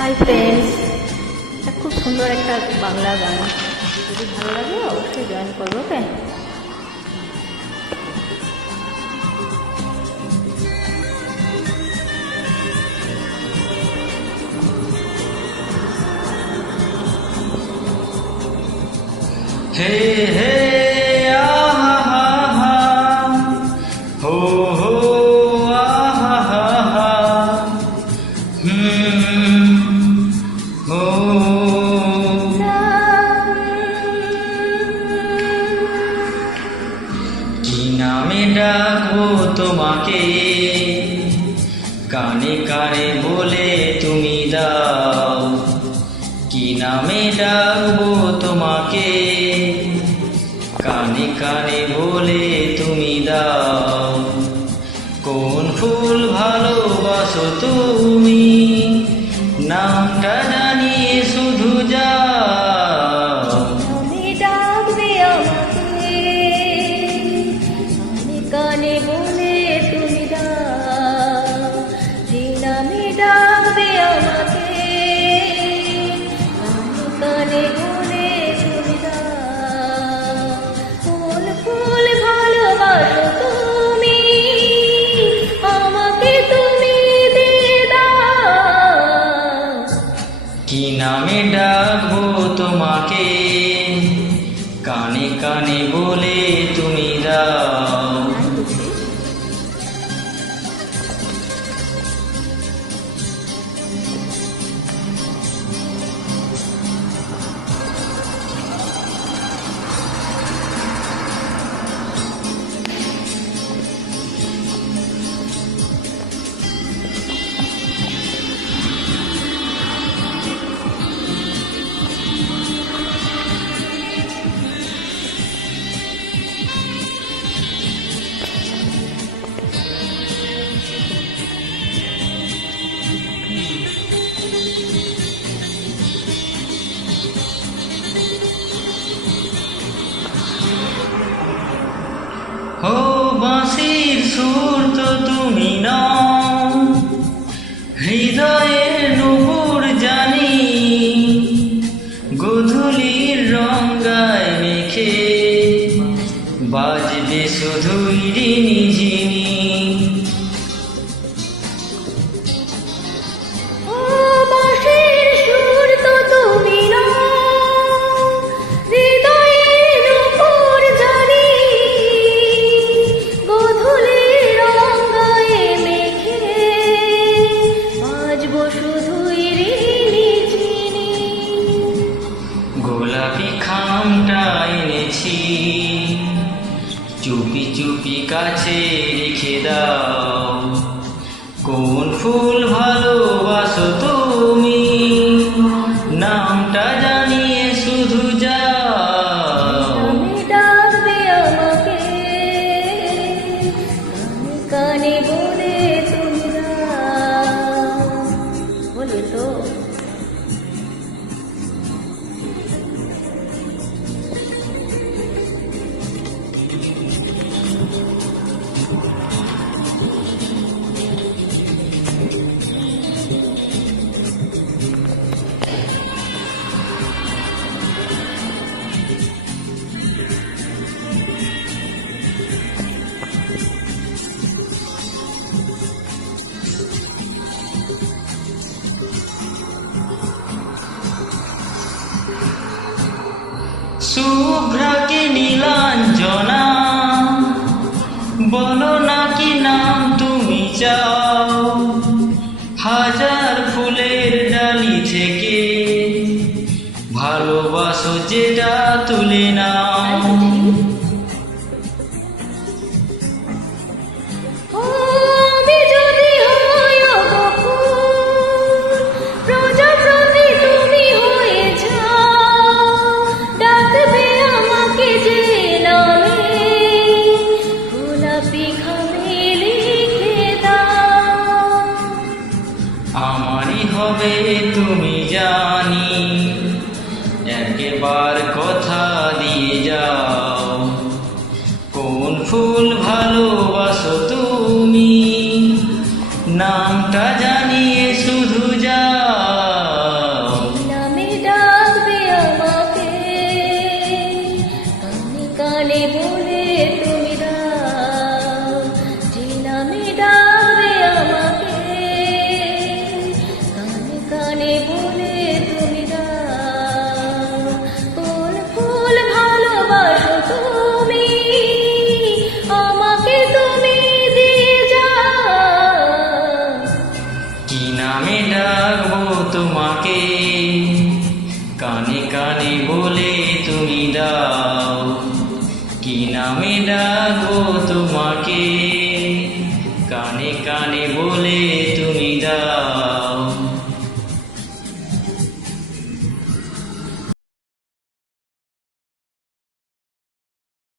Hi friends এটা খুব সুন্দর একটা বাংলা গান। যদি ভালো লাগে, অবশ্যই জয়েন করব ওকে হে হে তোমাকে। কানে কানে বলে তুমি দাও, কি নামে ডাকবো তোমাকে? কানে কানে বলে তুমি দাও, কোন ফুল ভালোবাসো তুমি? নামে ডাকবো গধূলির রঙ্গায় মেখে বাজবে শুধু রিনি চুপি চুপি কাছে রেখে দাও। কোন ফুল ভালোবাসো তুমি? নামটা জানিয়ে শুধু যাও। নীলাঞ্জনা। বলো নাকি নাম তুমি চাও? হাজার ফুলের ডালি থেকে ভালোবাসো যেটা তুলে নাও। তুমি নামটা জানিয়ে তোমাকে। কানে কানে বলে তুমি দাও, কি নামে ডাকো তোমাকে? কানে কানে বলে তুমি দাও।